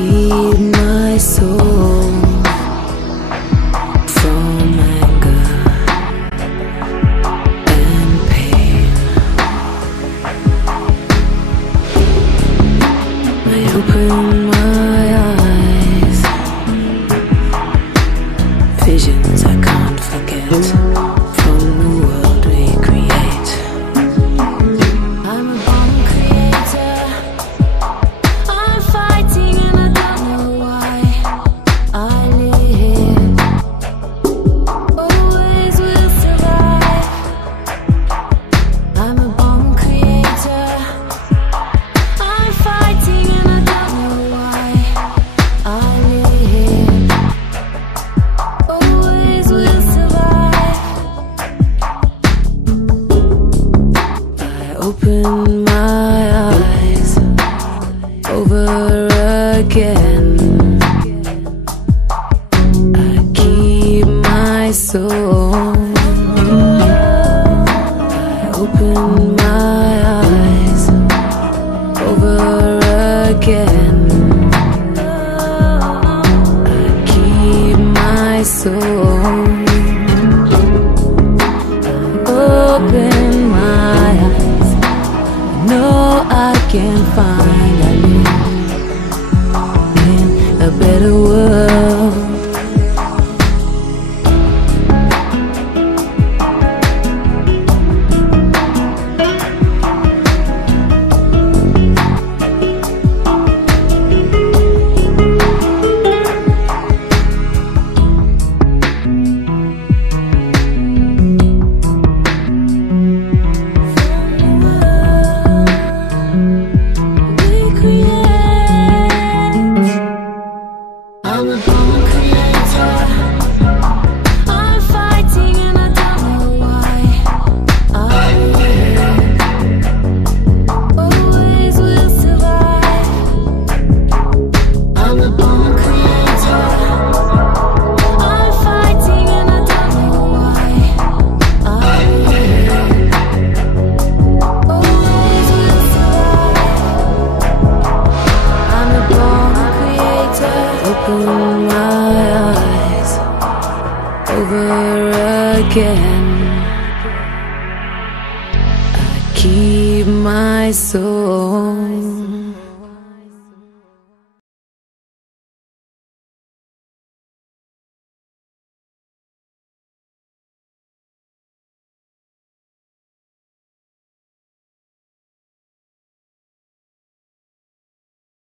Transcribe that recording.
keep my soul from anger and pain. I open my eyes, visions I can't forget from the world we create. I'm a born creator, I'm fighting and I don't know why I live. Always will survive. I'm a born creator, I'm fighting and I don't know why I live. Always will survive. I open my eyes over again. I keep my soul. I open my eyes over again. I keep my soul. Open my eyes. No, I can find I live in a better world. I'm a born creator, I'm fighting and I don't know why I live. Always will survive. I'm a born creator, I'm fighting and I don't know why I live. Always will survive. I'm a born creator. Open my eyes over again. I keep my soul.